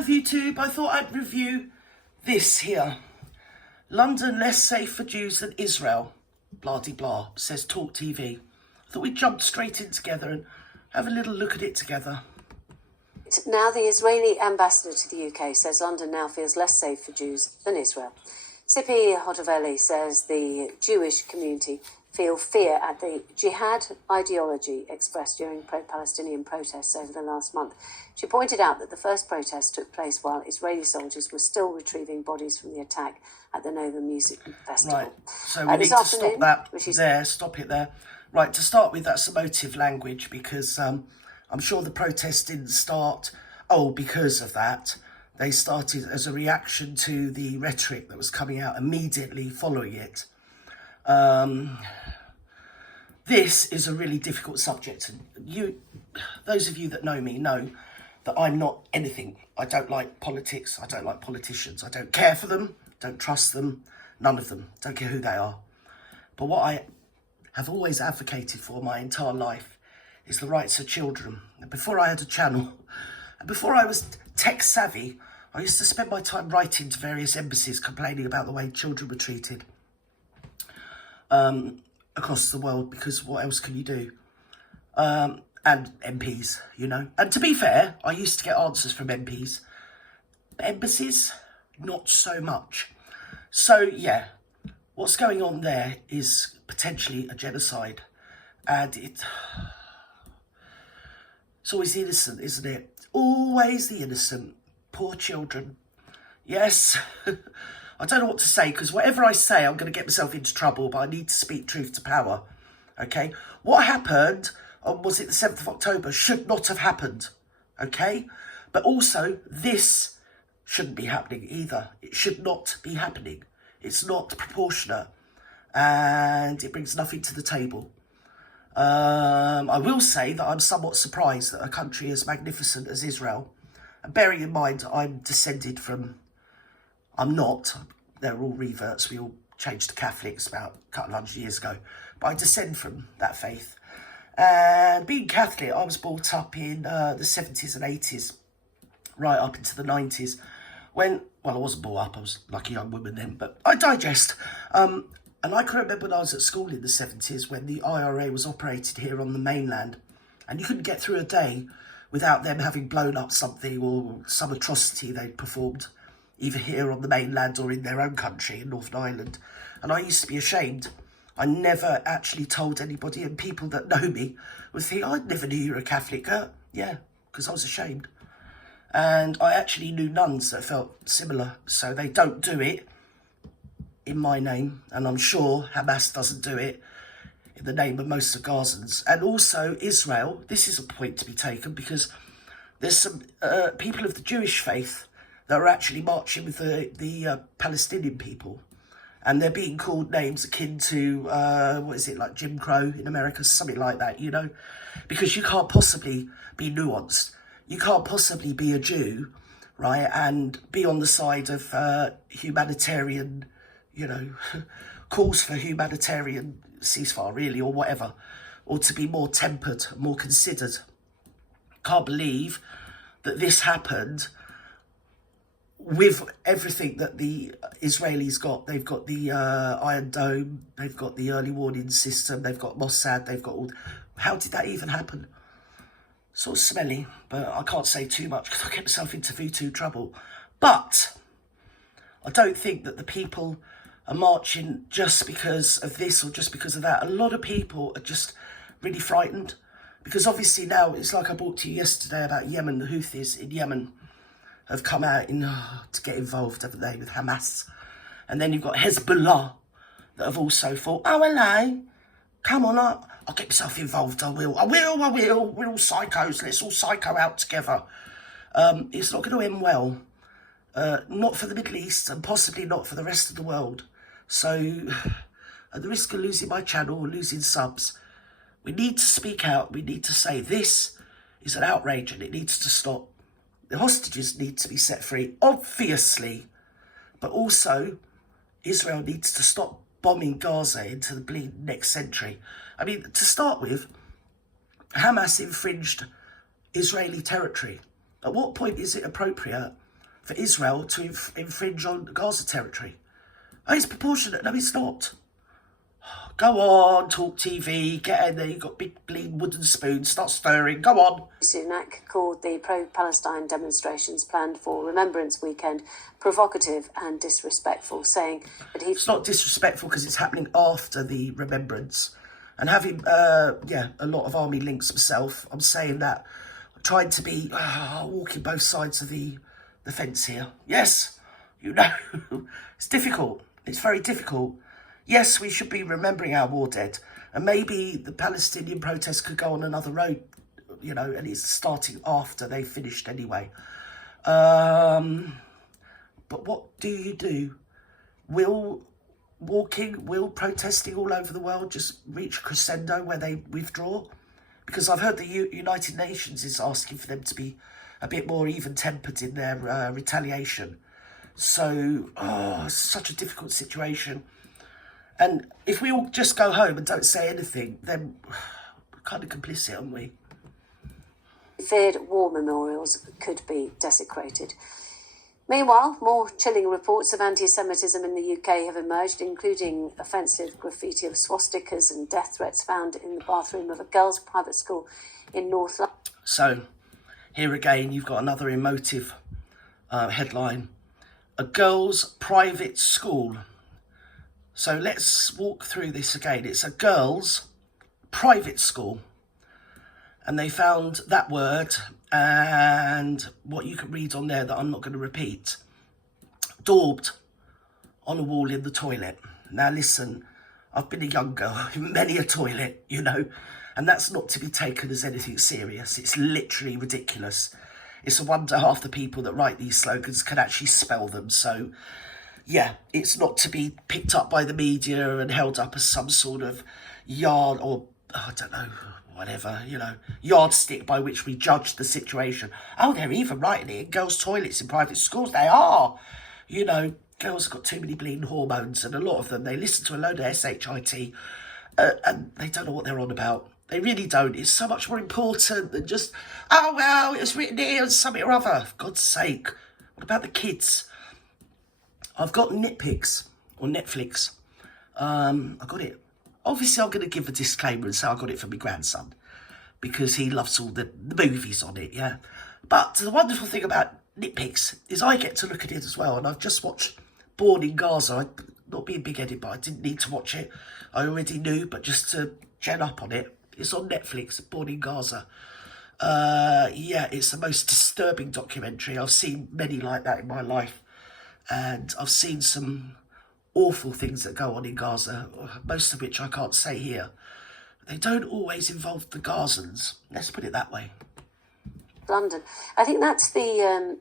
Hello YouTube, I thought I'd review this here. London less safe for Jews than Israel. Blah de blah, says Talk TV. I thought we'd jump straight in together and have a little look at it together. Now the Israeli ambassador to the UK says London now feels less safe for Jews than Israel. Sipi Hotoveli says the Jewish community feel fear at the jihad ideology expressed during pro-Palestinian protests over the last month. She pointed out that the first protest took place while Israeli soldiers were still retrieving bodies from the attack at the Nova Music Festival. Right, so we need to stop that there, stop it there. Right, to start with, that's emotive language because I'm sure the protest didn't start, because of that. They started as a reaction to the rhetoric that was coming out immediately following it. This is a really difficult subject, and those of you that know me know that I'm not anything. I don't like politics, I don't like politicians, I don't care for them, don't trust them, none of them, don't care who they are. But what I have always advocated for my entire life is the rights of children. And before I had a channel, and before I was tech savvy, I used to spend my time writing to various embassies complaining about the way children were treated across the world, because what else can you do? And MPs, you know. And to be fair, I used to get answers from MPs. But embassies, not so much. So, yeah, what's going on there is potentially a genocide. And it's always the innocent, isn't it? Always the innocent. Poor children. Yes. I don't know what to say, because whatever I say, I'm going to get myself into trouble, but I need to speak truth to power, okay? What happened on, was it the 7th of October, should not have happened, okay? But also, this shouldn't be happening either. It should not be happening. It's not proportionate, and it brings nothing to the table. I will say that I'm somewhat surprised that a country as magnificent as Israel, and bearing in mind I'm descended from... I'm not. They're all reverts. We all changed to Catholics about a couple of hundred years ago. But I descend from that faith. And being Catholic, I was brought up in the 70s and 80s, right up into the 90s. When, well, I wasn't brought up. I was like a young woman then, but I digest. And I can remember when I was at school in the 70s when the IRA was operated here on the mainland. And you couldn't get through a day without them having blown up something or some atrocity they'd performed, either here on the mainland or in their own country, in Northern Ireland. And I used to be ashamed. I never actually told anybody, and people that know me would think, I never knew you were a Catholic. Yeah, because I was ashamed. And I actually knew nuns that felt similar, so they don't do it in my name, and I'm sure Hamas doesn't do it in the name of most of Gazans. And also Israel, this is a point to be taken, because there's some people of the Jewish faith that are actually marching with the Palestinian people. And they're being called names akin to, what is it, like Jim Crow in America, something like that, you know? Because you can't possibly be nuanced. You can't possibly be a Jew, right, and be on the side of humanitarian, you know, calls for humanitarian ceasefire, really, or whatever, or to be more tempered, more considered. Can't believe that this happened with everything that the Israelis got. They've got the Iron Dome, they've got the early warning system, they've got Mossad, they've got all... How did that even happen? Sort of smelly, but I can't say too much because I get myself into V2 trouble. But I don't think that the people are marching just because of this or just because of that. A lot of people are just really frightened, because obviously now, it's like I brought to you yesterday about Yemen, the Houthis in Yemen have come out to get involved, haven't they, with Hamas. And then you've got Hezbollah that have also thought, oh, hello, come on up. I'll get myself involved, I will. We're all psychos, let's all psycho out together. It's not going to end well. Not for the Middle East, and possibly not for the rest of the world. So, at the risk of losing my channel or losing subs, we need to speak out. We need to say this is an outrage and it needs to stop. The hostages need to be set free, obviously, but also Israel needs to stop bombing Gaza into the bleeding next century. I mean, to start with, Hamas infringed Israeli territory. At what point is it appropriate for Israel to infringe on Gaza territory. Oh, it's proportionate. No, it's not. Go on, talk TV, get in there, you've got big bleeding wooden spoons, start stirring, go on. Sunak called the pro-Palestine demonstrations planned for Remembrance Weekend provocative and disrespectful, saying that he... It's not disrespectful because it's happening after the Remembrance. And having, a lot of army links myself, I'm saying that, trying to be walking both sides of the fence here. Yes, you know, it's difficult. It's very difficult. Yes, we should be remembering our war dead. And maybe the Palestinian protests could go on another road, you know, and it's starting after they've finished anyway. But what do you do? Will protesting all over the world just reach a crescendo where they withdraw? Because I've heard the United Nations is asking for them to be a bit more even-tempered in their retaliation. So, it's such a difficult situation. And if we all just go home and don't say anything, then we're kind of complicit, aren't we? Feared war memorials could be desecrated. Meanwhile, more chilling reports of anti-Semitism in the UK have emerged, including offensive graffiti of swastikas and death threats found in the bathroom of a girls' private school in North London. So, here again, you've got another emotive headline. A girls' private school. So let's walk through this again. It's a girls' private school. And they found that word and what you can read on there that I'm not going to repeat. Daubed on a wall in the toilet. Now listen, I've been a young girl in many a toilet, you know, and that's not to be taken as anything serious. It's literally ridiculous. It's a wonder half the people that write these slogans can actually spell them. So, yeah, it's not to be picked up by the media and held up as some sort of yard or, I don't know, whatever, you know, yardstick by which we judge the situation. Oh, they're even writing it in girls' toilets in private schools. They are. You know, girls have got too many bleeding hormones, and a lot of them, they listen to a load of shit and they don't know what they're on about. They really don't. It's so much more important than just, oh, well, it was written here and something or other. For God's sake. What about the kids? I've got Nitpicks or Netflix. I got it. Obviously, I'm going to give a disclaimer and say I got it for my grandson because he loves all the movies on it, yeah. But the wonderful thing about Nitpicks is I get to look at it as well. And I've just watched Born in Gaza. Not being big-headed, but I didn't need to watch it. I already knew, but just to gen up on it. It's on Netflix, Born in Gaza. It's the most disturbing documentary. I've seen many like that in my life. And I've seen some awful things that go on in Gaza, most of which I can't say here. They don't always involve the Gazans. Let's put it that way. London. I think that's the...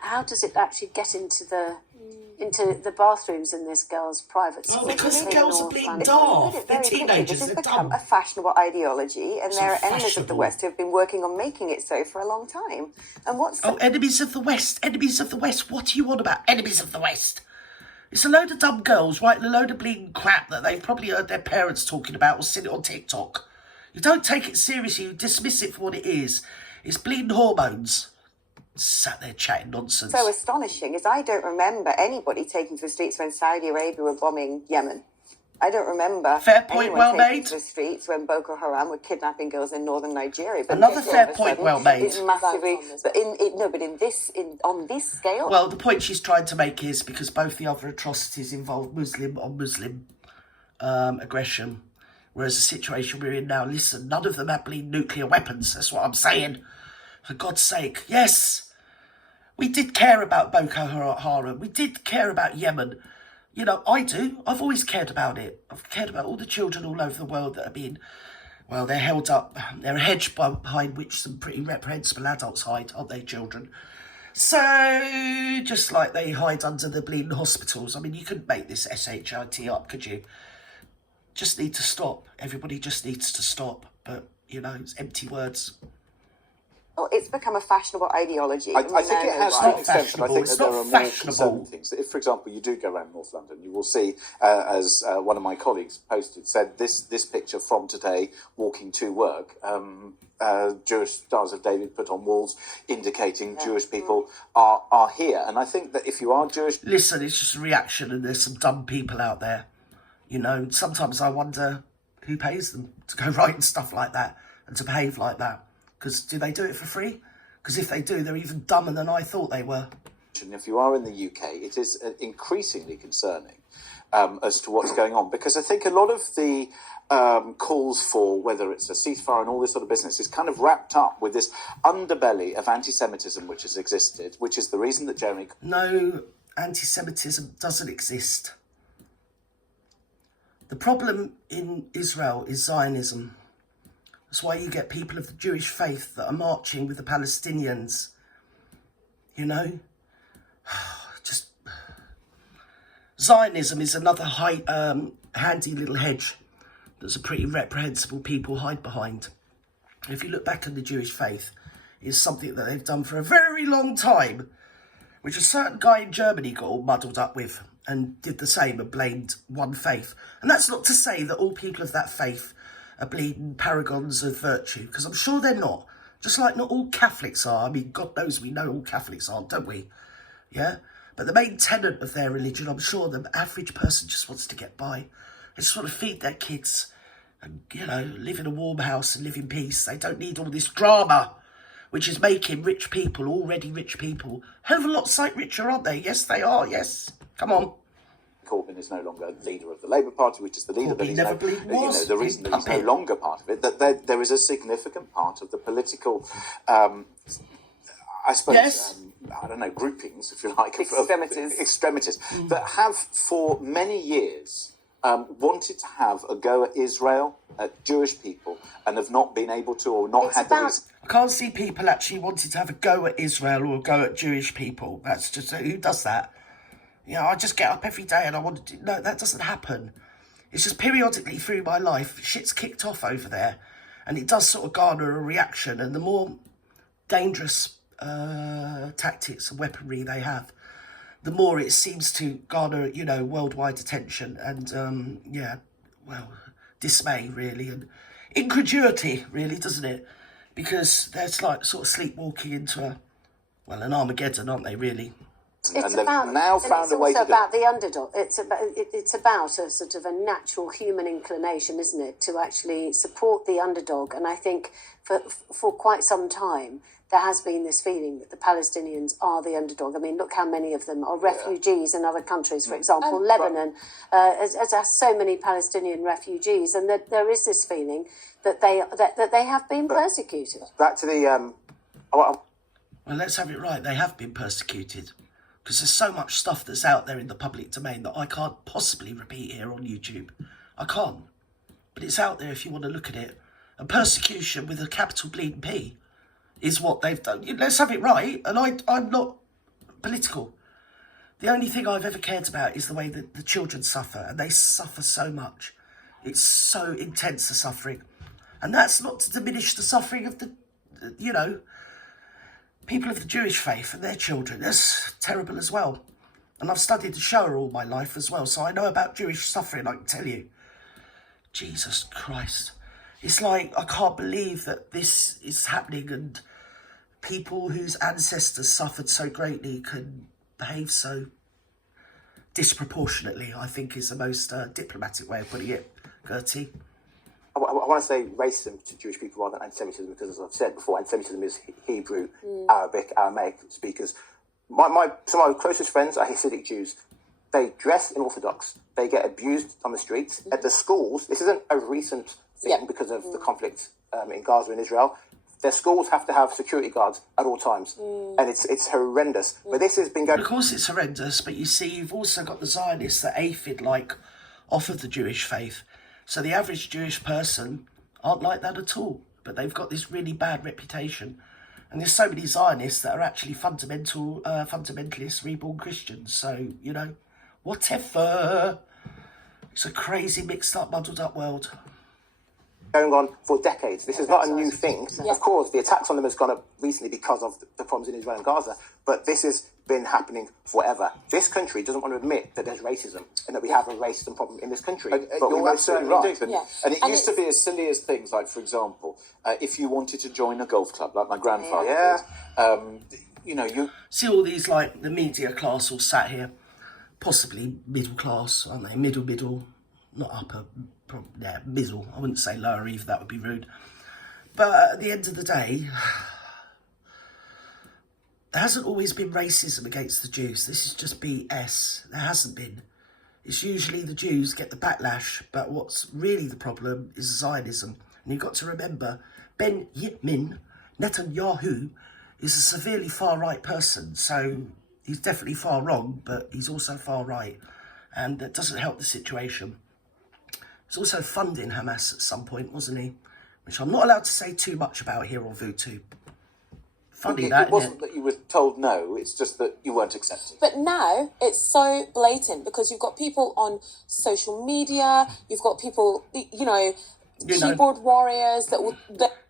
how does it actually get into the bathrooms in this girl's private school? Oh, because the girls are being daft. They're teenagers. This They're has become dumb. a fashionable ideology, and It's there are not enemies of the fashionable. West who have been working on making it so for a long time. And what's Oh, enemies of the West. Enemies of the West. What are you on about? Enemies of the West. It's a load of dumb girls writing a load of bleeding crap that they've probably heard their parents talking about or seen it on TikTok. You don't take it seriously. You dismiss it for what it is. It's bleeding hormones. Sat there chatting nonsense. so astonishing is I don't remember anybody taking to the streets when Saudi Arabia were bombing Yemen. I don't remember Fair point, anyone well taking made. to the streets when Boko Haram were kidnapping girls in northern Nigeria. But Another this, all fair of a point, sudden, well made. is massively, but on this scale. Well, the point she's trying to make is because both the other atrocities involve Muslim on Muslim aggression, whereas the situation we're in now, listen, none of them have bleeding nuclear weapons. That's what I'm saying. For God's sake, yes, we did care about Boko Haram. We did care about Yemen. You know, I do. I've always cared about it. I've cared about all the children all over the world that are being, well, they're held up. They're a hedge behind which some pretty reprehensible adults hide, aren't they, children? So, just like they hide under the bleeding hospitals. I mean, you couldn't make this shit up, could you? Just need to stop. Everybody just needs to stop. But, you know, it's empty words. Oh, it's become a fashionable ideology. I think it has to an extent, but I think It's that there not are more fashionable. concerning things. If, for example, you do go around North London, you will see, as one of my colleagues posted, said this picture from today, walking to work, Jewish Stars of David put on walls indicating Jewish people are here. And I think that if you are Jewish... Listen, it's just a reaction, and there's some dumb people out there. You know, sometimes I wonder who pays them to go writing stuff like that and to behave like that. Because do they do it for free? Because if they do, they're even dumber than I thought they were. If you are in the UK, it is increasingly concerning as to what's going on. Because I think a lot of the calls for whether it's a ceasefire and all this sort of business is kind of wrapped up with this underbelly of anti-Semitism which has existed, which is the reason that Jeremy... No, anti-Semitism doesn't exist. The problem in Israel is Zionism. That's why you get people of the Jewish faith that are marching with the Palestinians. You know? Just... Zionism is another handy little hedge that some pretty reprehensible people hide behind. If you look back at the Jewish faith, it's something that they've done for a very long time, which a certain guy in Germany got all muddled up with and did the same and blamed one faith. And that's not to say that all people of that faith are bleeding paragons of virtue, because I'm sure they're not. Just like not all Catholics are. I mean, God knows we know all Catholics aren't, don't we? Yeah? But the main tenet of their religion, I'm sure the average person just wants to get by. They just want to feed their kids and, you know, live in a warm house and live in peace. They don't need all this drama, which is making rich people, already rich people, hell of a lot sight richer, aren't they? Yes, they are, yes. Come on. Corbyn is no longer leader of the Labour Party, which is the leader, but he's never believed was. the reason that he's no longer part of it, that there is a significant part of the political, I suppose, Yes. I don't know, groupings, if you like, Extremities. that have for many years wanted to have a go at Israel, at Jewish people, and have not been able to, or not had the reason. I can't see people actually wanting to have a go at Israel or a go at Jewish people. That's just, who does that? You know, I just get up every day and I want to do... No, that doesn't happen. It's just periodically through my life, shit's kicked off over there. And it does sort of garner a reaction. And the more dangerous tactics and weaponry they have, the more it seems to garner, you know, worldwide attention. And, yeah, well, dismay, really. And incredulity, really, doesn't it? Because they're like sort of sleepwalking into an Armageddon, aren't they, really? It's And about, they've now and found it's a way also to do about the underdog. It's about a sort of a natural human inclination, isn't it, to actually support the underdog. And I think for quite some time there has been this feeling that the Palestinians are the underdog. I mean, look how many of them are refugees in other countries. For example, Lebanon has so many Palestinian refugees, and that there is this feeling that they have been persecuted. Back to the... Well, let's have it right. They have been persecuted. Because there's so much stuff that's out there in the public domain that I can't possibly repeat here on YouTube. I can't. But it's out there if you want to look at it. And persecution with a capital bleeding P is what they've done. Let's have it right. And I'm not political. The only thing I've ever cared about is the way that the children suffer. And they suffer so much. It's so intense, the suffering. And that's not to diminish the suffering of the, you know, people of the Jewish faith and their children. That's terrible as well. And I've studied the Shoah all my life as well, so I know about Jewish suffering, I can tell you. Jesus Christ. It's like, I can't believe that this is happening, and people whose ancestors suffered so greatly can behave so disproportionately, I think is the most diplomatic way of putting it, Gertie. I want to say racism to Jewish people rather than anti-Semitism, because, as I've said before, anti-Semitism is Hebrew, Arabic, Aramaic speakers. Some of my closest friends are Hasidic Jews. They dress in Orthodox. They get abused on the streets. At the schools, this isn't a recent thing because of the conflict in Gaza and Israel. Their schools have to have security guards at all times. And it's horrendous. But this has been going... Of course it's horrendous, but you see, you've also got the Zionists that aphid like off of the Jewish faith. So the average Jewish person aren't like that at all. But they've got this really bad reputation. And there's so many Zionists that are actually fundamentalists, reborn Christians. So, you know, whatever. It's a crazy, mixed up, muddled up world. going on for decades. This is not a new thing. Of course, the attacks on them has gone up recently because of the problems in Israel and Gaza, but this has been happening forever. This country doesn't want to admit that there's racism and that we have a racism problem in this country. But we You're most certainly absolutely do. right. And it used to be as silly as things like, for example, if you wanted to join a golf club, like my grandfather did, you know, you See all these, like, the media class all sat here, possibly middle class, aren't they? Middle, not upper, middle. I wouldn't say lower either, that would be rude. But at the end of the day, there hasn't always been racism against the Jews. This is just BS. There hasn't been. It's usually the Jews get the backlash, but what's really the problem is Zionism. And you've got to remember, Benjamin Netanyahu is a severely far-right person, so he's definitely far wrong, but he's also far right, and that doesn't help the situation. He was also funding Hamas at some point, wasn't he? Which I'm not allowed to say too much about here on VooTube. Funny that, it wasn't that you were told no, it's just that you weren't accepted. But now it's so blatant because you've got people on social media, you've got people, keyboard warriors that will...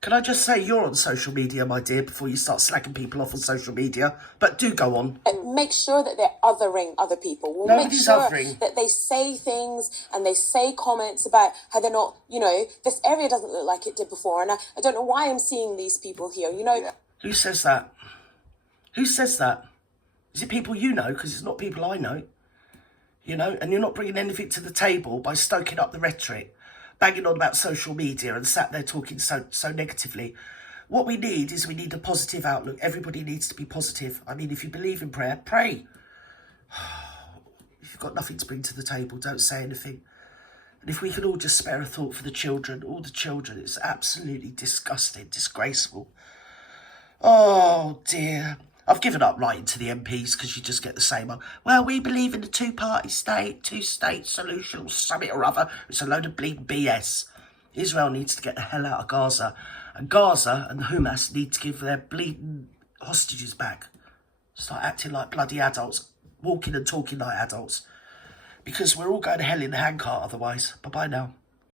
Can I just say you're on social media, my dear, before you start slacking people off on social media? But do go on. Make sure that they're othering other people. We'll Nobody's make sure othering. that they say things and they say comments about how they're not, this area doesn't look like it did before. And I don't know why I'm seeing these people here, Who says that? Who says that? Is it people you know? Because it's not people I know. And you're not bringing anything to the table by stoking up the rhetoric, banging on about social media and sat there talking so negatively. What we need is a positive outlook. Everybody needs to be positive. I mean, if you believe in prayer, pray. If you've got nothing to bring to the table, don't say anything. And if we could all just spare a thought for the children, all the children, it's absolutely disgusting, disgraceful. Oh, dear. I've given up writing to the MPs because you just get the same one. Well, we believe in the two-party state, two-state solution or something or other. It's a load of bleeding BS. Israel needs to get the hell out of Gaza. And Gaza and the Hamas need to give their bleeding hostages back. Start acting like bloody adults, walking and talking like adults. Because we're all going to hell in the handcart otherwise. Bye-bye now.